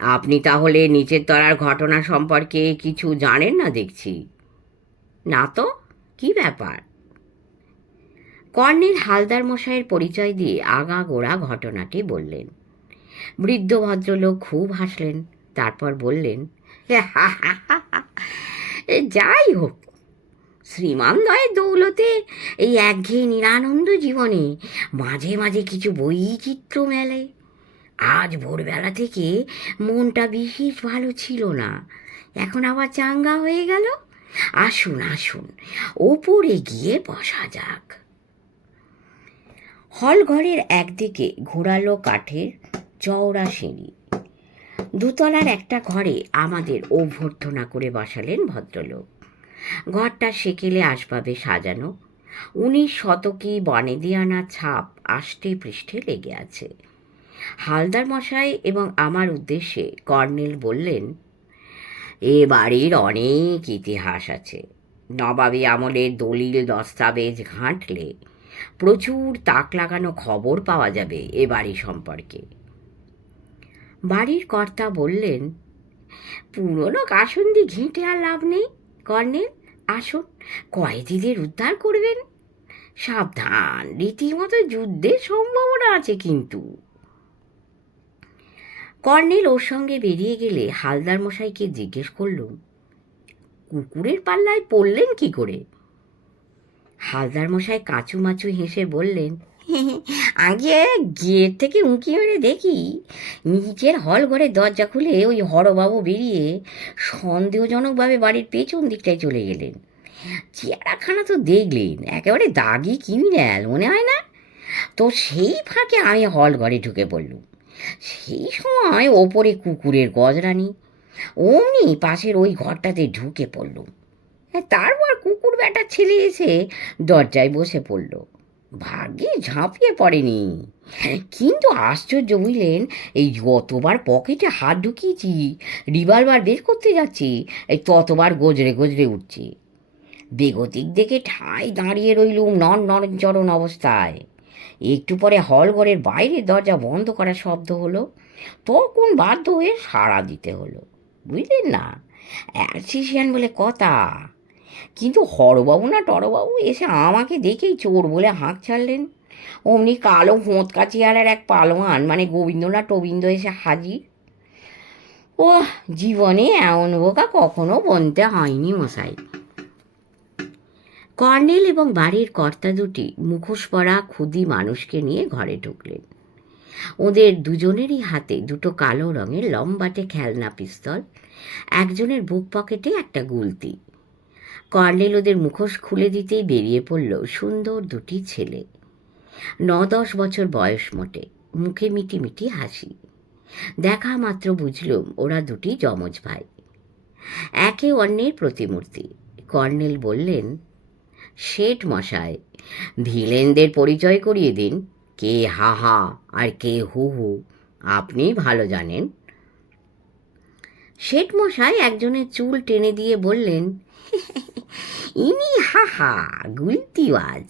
আপনি তাহলে নিচের তলার ঘটনা সম্পর্কে কিছু জানেন না দেখছি। না তো, কি ব্যাপার? কর্নেল হালদার মশাইয়ের পরিচয় দিয়ে আগাগোড়া ঘটনাটি বললেন। বৃদ্ধ ভদ্রলোক খুব হাসলেন, তারপর বললেন, যাই হোক, শ্রীমানদয়ের দৌলতে এই একঘেয়ে নিরানন্দ জীবনে মাঝে মাঝে কিছু বৈচিত্র্য মেলে। আজ ভোরবেলা থেকে মনটা বিশেষ ভালো ছিল না, এখন আবার চাঙ্গা হয়ে গেল। আসুন আসুন, ওপরে গিয়ে বসা যাক। হল ঘরের একদিকে ঘোরালো কাঠের চওড়া সিঁড়ি। দুতলার একটা ঘরে আমাদের অভ্যর্থনা করে বসালেন ভদ্রলোক। ঘরটা সেকেলে আসবাবে সাজানো, 19 শতকে বানেদিয়ানা ছাপ আষ্টে পৃষ্ঠে লেগে আছে। হালদার মশাই এবং আমার উদ্দেশ্যে কর্নেল বললেন, এ বাড়ির অনেক ইতিহাস আছে। নবাবী আমলের দলিল দস্তাবেজ ঘাঁটলে প্রচুর তাক লাগানো খবর পাওয়া যাবে এ বাড়ি সম্পর্কে। বাড়ির কর্তা বললেন, পুরনো কাসুন্দি ঘেঁটে আর লাভ নেই কর্নেল, আসুন কয়েদিদের উদ্ধার করবেন। সাবধান, রীতিমতো যুদ্ধের সম্ভাবনা আছে কিন্তু। কর্নেল ওর সঙ্গে বেরিয়ে গেলে হালদার মশাইকে জিজ্ঞেস করলুম, কুকুরের পাল্লায় পড়লেন কি করে? হালদার মশাই কাঁচুমাচু হেসে বললেন, আগে গেট থেকে উঁকি মেরে দেখি নিচের হল ঘরে দরজা খুলে ওই হরবাবু বেরিয়ে সন্দেহজনকভাবে বাড়ির পেছন দিকটায় চলে গেলেন। চেহারাখানা তো দেখলেন, একেবারে দাগি ক্রিমিনাল মনে হয় না? তো সেই ফাঁকে আমি হল ঘরে ঢুকে পড়লুম। সেই সময় ওপরে কুকুরের গজরানি, অমনি পাশের ওই ঘরটাতে ঢুকে পড়লুম। তারপর কুকুর বেটার ছেলে এসে দরজায় বসে পড়ল। ভাগ্যে ঝাঁপিয়ে পড়েনি, কিন্তু আশ্চর্য বুঝলেন, এই যতবার পকেটে হাত ঢুকিয়েছি, রিভলভার বের করতে যাচ্ছি, এই ততবার গজরে গজরে উঠছি। বেগতিক দেখে ঠায় দাঁড়িয়ে রইলুম নড়নচড়ন অবস্থায়। একটু পরে হলঘরের বাইরে দরজা বন্ধ করার শব্দ হলো, তখন বাধ্য হয়ে সাড়া দিতে হলো। বুঝলেন না, অ্যাসিশিয়ান বলে কথা। কিন্তু হরবাবু না টরবাবু এসে আমাকে দেখেই চোর বলে হাঁক ছাড়লেন। অমনি কালো হোঁতকা চেয়ারের এক পালোয়ান মানে গোবিন্দ না টোবিন্দ এসে হাজির। ও জীবনে এমন বোকা কখনো বনতে হয়নি মশাই। কর্নেল এবং বাড়ির কর্তা দুটি মুখোশ পরা ক্ষুদি মানুষকে নিয়ে ঘরে ঢুকলেন। ওদের দুজনেরই হাতে দুটো কালো রঙের লম্বাটে খেলনা পিস্তল, একজনের বুক পকেটে একটা গুলতি। কর্নেল ওদের মুখোশ খুলে দিতেই বেরিয়ে পড়ল সুন্দর দুটি ছেলে। 9-10 বছর বয়স মোটে, মুখে মিটিমিটি হাসি। দেখা মাত্র বুঝলুম ওরা দুটি যমজ ভাই, একে অন্যের প্রতিমূর্তি। কর্নেল বললেন, শেঠ মশাই, ভিলেনদের পরিচয় করিয়ে দিন। কে হা হা আর কে হু হু আপনি ভালো জানেন। শেঠ মশাই একজনের চুল টেনে দিয়ে বললেন, ইনি হা হা গুলতিওয়াজ।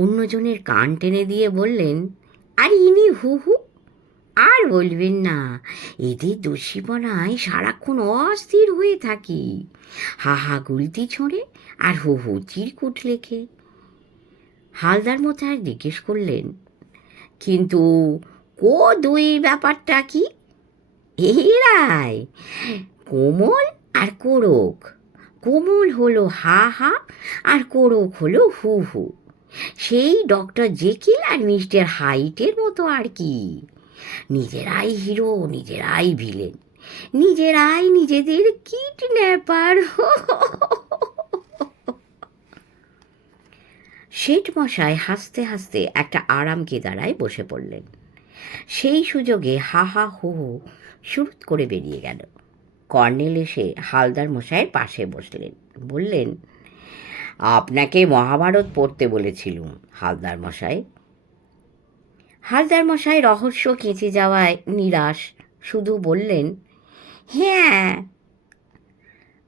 অন্যজনের কান টেনে দিয়ে বললেন, আর ইনি হু হু। আর বলবেন না, এদের দোষীপনায় সারাক্ষণ অস্থির হয়ে থাকি। হা হা গুলতি ছোঁড়ে আর হু হু চিরকুট লেখে। হালদার মশাই জিজ্ঞেস করলেন, কিন্তু কো দুই ব্যাপারটা কি? এরাই কোমল আর কোরক। কোমল হলো হা হা আর কোরক হলো হু হু। সেই ডক্টর জেকিল আর মিস্টার হাইটের মতো আর কি। নিজেরাই হিরো, নিজেরাই ভিলেন, নিজেরাই নিজেদের কিডন্যাপার। শেঠ মশাই হাসতে হাসতে একটা আরাম কেদারায় বসে পড়লেন। সেই সুযোগে হা হা হু হু শুরু করে বেরিয়ে গেল। কর্নেল এসে হালদার মশাইয়ের পাশে বসলেন, বললেন, আপনাকে মহাভারত পড়তে বলেছিলুম হালদার মশাই। হালদার মশাই রহস্য কেঁচে যাওয়ায় নিরাশ, শুধু বললেন, হ্যাঁ।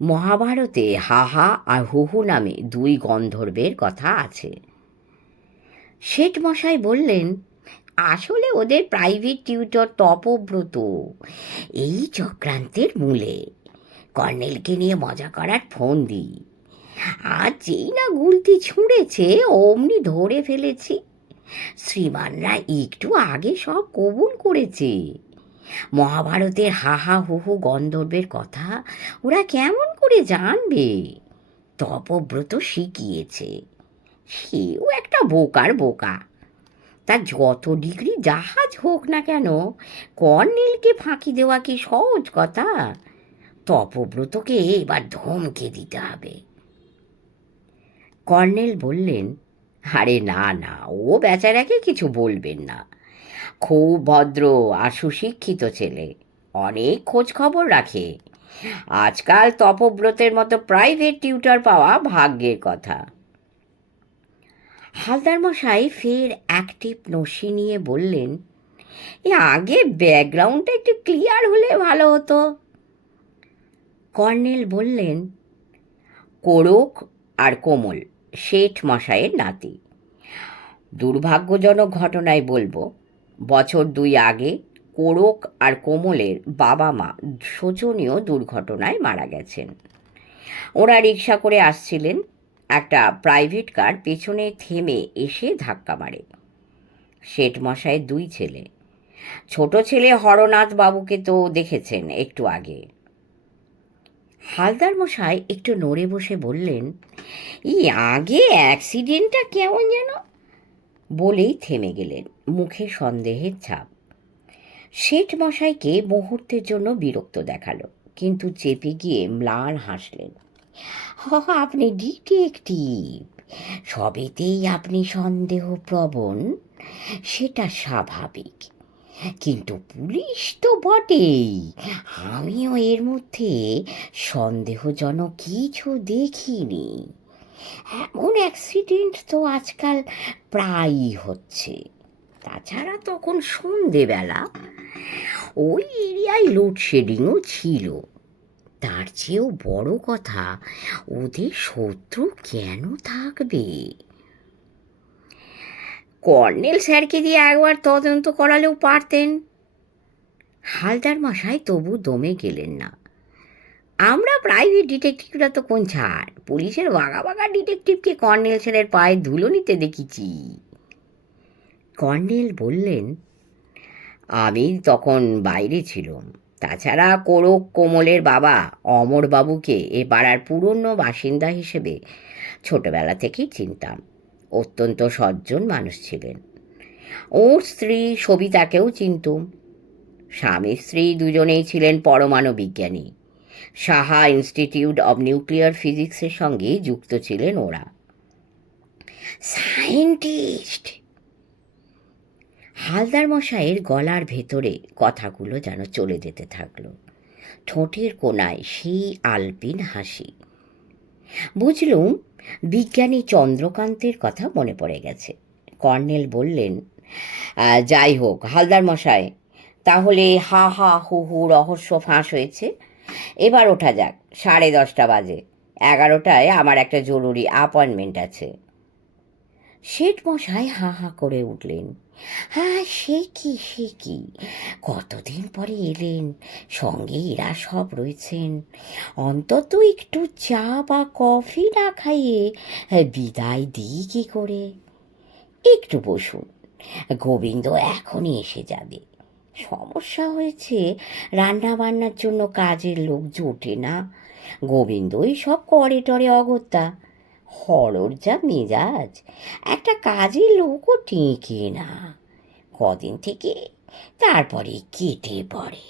মহাভারতে হা হা আর হু হু নামে দুই গন্ধর্বের কথা আছে। শেঠ মশাই বললেন, আসলে ওদের প্রাইভেট টিউটর তপব্রত এই চক্রান্তের মূলে। কর্নেলকে নিয়ে মজা করার ফোন দিই, আর যেই না গুলতি ছুঁড়েছে অমনি ধরে ফেলেছি। শ্রীমানরা একটু আগে সব কবুল করেছে। মহাভারতের হা হা হু হু গন্ধর্বের কথা ওরা কেমন করে জানবে? তপব্রত শিখিয়েছে। সেও একটা বোকার বোকা। তার যত ডিগ্রি জাহাজ হোক না কেন, কর্নেলকে ফাঁকি দেওয়া কি সহজ কথা? তপব্রতকে এবার ধমকে দিতে হবে। কর্নেল বললেন, আরে না না, ও বেচারাকে কিছু বলবেন না। খুব ভদ্র আর সুশিক্ষিত ছেলে, অনেক খোঁজ খবর রাখে। আজকাল তপব্রতের মতো প্রাইভেট টিউটর পাওয়া ভাগ্যের কথা। হালদার মশাই ফের অ্যাক্টিভ নসি নিয়ে বললেন, আগে ব্যাকগ্রাউন্ডটা একটু ক্লিয়ার হলে ভালো হতো। কর্নেল বললেন, কোরক আর কোমল শেঠ মশাইয়ের নাতি। দুর্ভাগ্যজনক ঘটনায় বলবো, বছর 2 আগে কোরক আর কোমলের বাবা মা শোচনীয় দুর্ঘটনায় মারা গেছেন। ওরা রিক্সা করে আসছিলেন, একটা প্রাইভেট কার পেছনে থেমে এসে ধাক্কা মারে। শেঠ মশাইয়ের 2 ছেলে। ছোট ছেলে হরনাথ বাবুকে তো দেখেছেন একটু আগে। হালদার মশাই একটু নড়ে বসে বললেন, আগে অ্যাক্সিডেন্টটা কেমন যেন, বলেই থেমে গেলেন, মুখে সন্দেহের ছাপ। শেঠ মশাইকে মুহূর্তের জন্য বিরক্ত দেখালো, কিন্তু চেপে গিয়ে ম্লান হাসলেন। আপনি ডিটেকটিভ, সবেতেই আপনি সন্দেহপ্রবণ, সেটা স্বাভাবিক, কিন্তু পুলিশ তো বটেই। আমিও এর মধ্যে সন্দেহজনক কিছু দেখিনি। এমন অ্যাক্সিডেন্ট তো আজকাল প্রায়ই হচ্ছে। তাছাড়া তখন সন্ধেবেলা, ওই এরিয়ায় লোডশেডিংও ছিল। তার চেয়েও বড় কথা, ওদের শত্রু কেন থাকবে? কর্নেল স্যারকে দিয়ে একবার তদন্ত করালেও পারতেন। হালদার মশাই তবু দমে গেলেন না। আমরা প্রাইভেট ডিটেকটিভরা তো কোন ছাড়, পুলিশের বাঘা বাঘা ডিটেকটিভকে কর্নেল স্যারের পায়ে ধুলো নিতে দেখেছি। কর্নেল বললেন, আমি তখন বাইরে ছিলাম। তাছাড়া কোরক কোমলের বাবা অমরবাবুকে এ পাড়ার পুরনো বাসিন্দা হিসেবে ছোটবেলা থেকেই চিনতাম। অত্যন্ত সজ্জন মানুষ ছিলেন। ওর স্ত্রী সবিতাকেও চিনতুম। স্বামী স্ত্রী দুজনেই ছিলেন পরমাণু বিজ্ঞানী। সাহা ইনস্টিটিউট অব নিউক্লিয়ার ফিজিক্সের সঙ্গে যুক্ত ছিলেন ওরা। সায়েন্টিস্ট! হালদার মশাইয়ের গলার ভেতরে কথাগুলো যেন চলে যেতে থাকলো। ঠোঁটের কোণায় সেই আলপিন হাসি। বুঝলুম, বিজ্ঞানী চন্দ্রকান্তের কথা মনে পড়ে গেছে। কর্নেল বললেন, যাই হোক হালদার মশাই, তাহলে হা হা হু হু রহস্য ফাঁস হয়েছে। এবার ওঠা যাক, 10:30 বাজে। 11টায় আমার একটা জরুরি অ্যাপয়েন্টমেন্ট আছে। শেঠ মশাই হা হা করে উঠলেন। সে কি, কতদিন পরে এলেন, সঙ্গে এরা সব রয়েছেন। অন্তত একটু চা বা কফি না খাইয়ে বিদায় দিই কি করে? একটু বসুন, গোবিন্দ এখনই এসে যাবে। সমস্যা হয়েছে, রান্না বান্নার জন্য কাজের লোক জোটে না। গোবিন্দই সব করে টরে অগত্যা। হরর যা মেজাজ, একটা কাজের লোকও টেকে না। কদিন থেকে তারপরে কেটে পড়ে।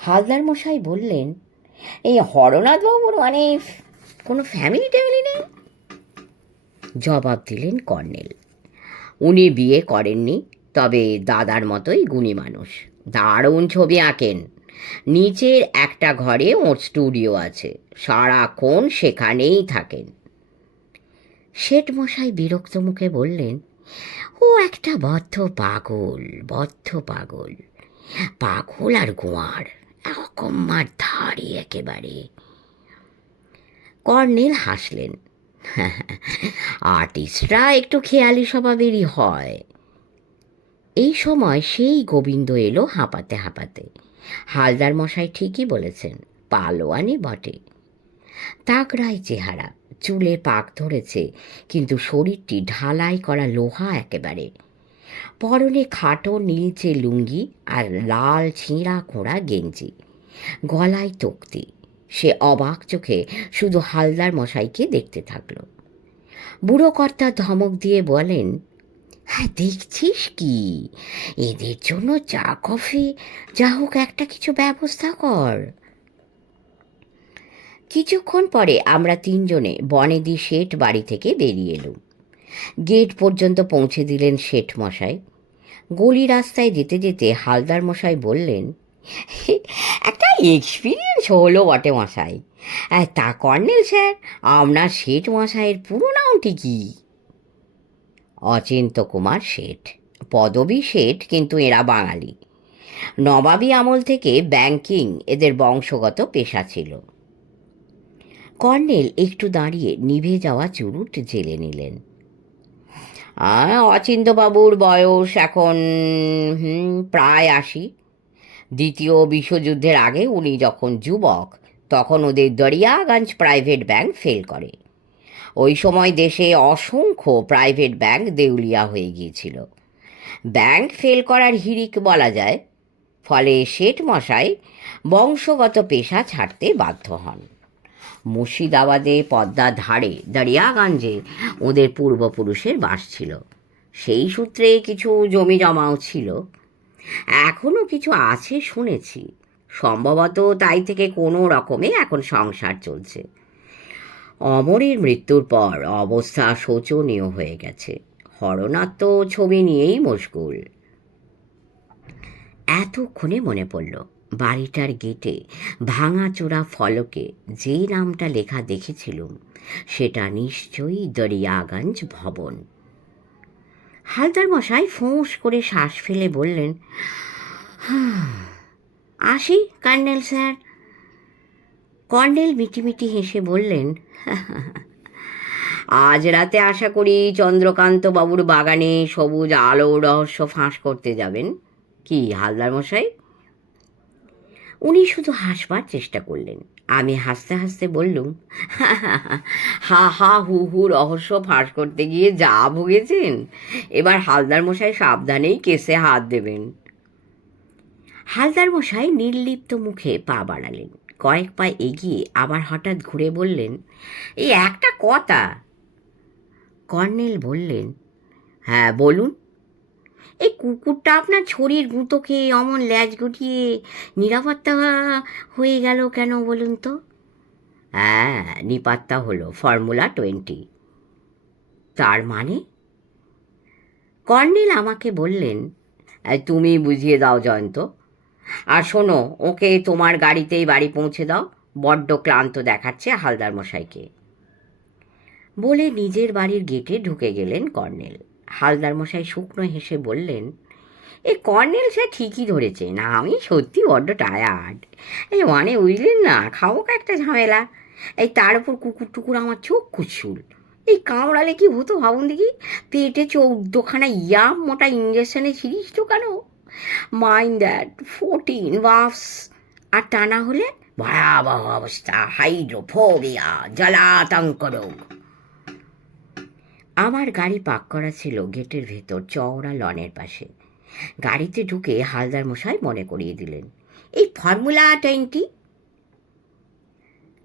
হালদার মশাই বললেন, এই হরনাথ বাবুর মানে কোনো ফ্যামিলি ট্যামিলি নেই? জবাব দিলেন কর্নেল, উনি বিয়ে করেননি, তবে দাদার মতোই গুণী মানুষ। দারুণ ছবি আঁকেন। নিচের একটা ঘরে ওর স্টুডিও আছে, সারাক্ষণ সেখানেই থাকেন। শেঠ মশাই বিরক্ত মুখে বললেন, ও একটা বদ্ধ পাগল, পাগল আর গোয়ার, অকম্মার ধারে একেবারে। কর্নেল হাসলেন, আর্টিস্টরা একটু খেয়ালি স্বভাবেরই হয়। এই সময় সেই গোবিন্দ এলো হাঁপাতে হাঁপাতে। হালদার মশাই ঠিকই বলেছেন, পালোয়ানি বটে। তাগড়াই চেহারা, চুলে পাক ধরেছে, কিন্তু শরীরটি ঢালাই করা লোহা একেবারে। পরনে খাটো নীলচে লুঙ্গি আর লাল ছিঁড়া খোঁড়া গেঞ্জি, গলায় তক্তি। সে অবাক চোখে শুধু হালদার মশাইকে দেখতে থাকলো। বুড়ো কর্তা ধমক দিয়ে বলেন, দেখছিস কি, এদের জন্য চা কফি যা হোক একটা কিছু ব্যবস্থা কর। কিছুক্ষণ পরে আমরা 3 জনে বনেদি শেঠ বাড়ি থেকে বেরিয়ে এলুম। গেট পর্যন্ত পৌঁছে দিলেন শেঠ মশাই। গলি রাস্তায় যেতে যেতে হালদার মশাই বললেন, একটা এক্সপিরিয়েন্স হলো বটে মশাই। তা কর্নেল স্যার, আপনার শেঠ মশাইয়ের পুরো নামটি কি? অচিন্ত কুমার শেঠ। পদবী শেঠ, কিন্তু এরা বাঙালি। নবাবী আমল থেকে ব্যাংকিং এদের বংশগত পেশা ছিল। কর্নেল একটু দাঁড়িয়ে নিভে যাওয়া চুরুট জেলে নিলেন। অচিন্তবাবুর বয়স এখন প্রায় 80। দ্বিতীয় বিশ্বযুদ্ধের আগে উনি যখন যুবক, তখন ওদের দরিয়াগঞ্জ প্রাইভেট ব্যাংক ফেল করে। ওই সময় দেশে অসংখ্য প্রাইভেট ব্যাংক দেউলিয়া হয়ে গিয়েছিল। ব্যাংক ফেল করার হিড়িক বলা যায়। ফলে শেঠ মশাই বংশগত পেশা ছাড়তে বাধ্য হন। মুর্শিদাবাদে পদ্মার ধারে দরিয়াগঞ্জে ওদের পূর্বপুরুষের বাস ছিল। সেই সূত্রে কিছু জমি জমাও ছিল, এখনও কিছু আছে শুনেছি। সম্ভবত তাই থেকে কোনো রকমে এখন সংসার চলছে। অমরের মৃত্যুর পর অবস্থা শোচনীয় হয়ে গেছে। হরনাথ তো ছবি নিয়েই মশগুল। এতক্ষণে মনে পড়ল, বাড়িটার গেটে ভাঙাচোরা ফলকে যে নামটা লেখা দেখেছিলুম সেটা নিশ্চয়ই দরিয়াগঞ্জ ভবন। হালদার মশাই ফোঁস করে শ্বাস ফেলে বললেন, আসি কর্নেল স্যার। কর্নেল মিটিমিটি হেসে বললেন, আজ রাতে আশা করি চন্দ্রকান্ত বাবুর বাগানে সবুজ আলো রহস্য ফাঁস করতে যাবেন কি হালদার মশাই? উনি শুধু হাসবার চেষ্টা করলেন। আমি হাসতে হাসতে বললুম, হা হা হু হু রহস্য ফাঁস করতে গিয়ে যা ভুগেছেন, এবার হালদার মশাই সাবধানেই কেসে হাত দেবেন। হালদার মশাই নির্লিপ্ত মুখে পা বাড়ালেন। কয়েক পা এগিয়ে আবার হঠাৎ ঘুরে বললেন, এই একটা কথা। কর্নেল বললেন, হ্যাঁ বলুন। এই কুকুরটা আপনার ছড়ির গুঁতো খেয়ে অমন ল্যাজ গুটিয়ে নিরাপত্তা হয়ে গেল কেন বলুন তো? হ্যাঁ, নিপাত্তা হলো ফর্মুলা 20। তার মানে? কর্নেল আমাকে বললেন, তুমি বুঝিয়ে দাও জয়ন্ত। আর শোনো, ওকে তোমার গাড়িতেই বাড়ি পৌঁছে দাও। বড্ড ক্লান্ত দেখাচ্ছে হালদার মশাইকে। বলে নিজের বাড়ির গেটে ঢুকে গেলেন কর্নেল। হালদার মশাই শুকনো হেসে বললেন, এই কর্নেল সে ঠিকই ধরেছে না, আমি সত্যি বড্ড টায়ার্ড। এই মানে বুঝলেন না, খামোকা একটা ঝামেলা। এই তার উপর কুকুর টুকুর আমার চোখ কুচুল। এই কামড়ালে কি হতো ভাবুন দেখি। পেটে 14খানা ইয়াম মোটা ইঞ্জেকশনে সিরিজ ঢোকানো। Mind that 14 বাফস। আর টানা হলে ভয়াবহ অবস্থা, হাইড্রোফোবিয়া, জলাতঙ্ক রোগ। আমার গাড়ি পার্ক করা ছিল গেটের ভেতর চওড়া লনের পাশে। গাড়িতে ঢুকে হালদার মশাই মনে করিয়ে দিলেন, এই ফর্মুলা 20।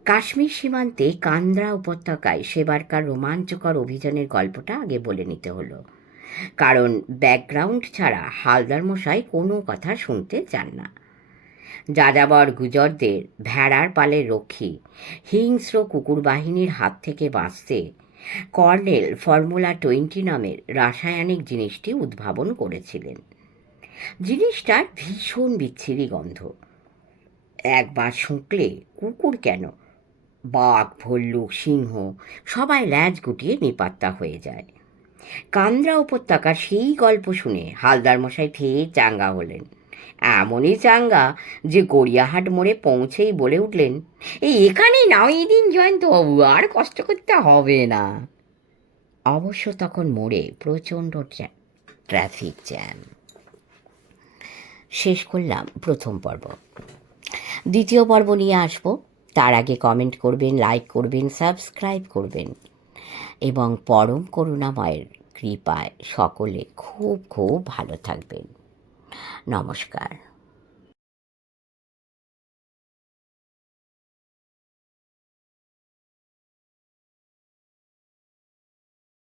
কাশ্মীর সীমান্তে কান্দ্রা উপত্যকায় সেবারকার রোমাঞ্চকর অভিযানের গল্পটা আগে বলে নিতে হলো, কারণ ব্যাকগ্রাউন্ড ছাড়া হালদার মশাই কোনো কথা শুনতে চান না। যাযাবর গুজরদের ভেড়ার পালের রক্ষী হিংস্র কুকুর বাহিনীর হাত থেকে বাঁচতে কর্নেল ফর্মুলা 20 নামের রাসায়নিক জিনিসটি উদ্ভাবন করেছিলেন। জিনিসটার ভীষণ বিচ্ছিরি গন্ধ। একবার শুঁকলে কুকুর কেন, বাঘ, ভল্লুক, সিংহ সবাই ল্যাজ গুটিয়ে নিপাত্তা হয়ে যায়। কান্দ্রা উপত্যকার সেই গল্প শুনে হালদার মশাই ফের চাঙ্গা হলেন। এমনই চাঙ্গা যে গড়িয়াহাট মোড়ে পৌঁছেই বলে উঠলেন, এই এখানেই নামিয়ে দিন জয়ন্তবাবু, আর কষ্ট করতে হবে না। অবশ্য তখন মোড়ে প্রচণ্ড ট্রাফিক জ্যাম। শেষ করলাম প্রথম পর্ব। দ্বিতীয় পর্ব নিয়ে আসবো। তার আগে কমেন্ট করবেন, লাইক করবেন, সাবস্ক্রাইব করবেন এবং পরম করুণাময়ের কৃপায় সকলে খুব খুব ভালো থাকবেন। নমস্কার।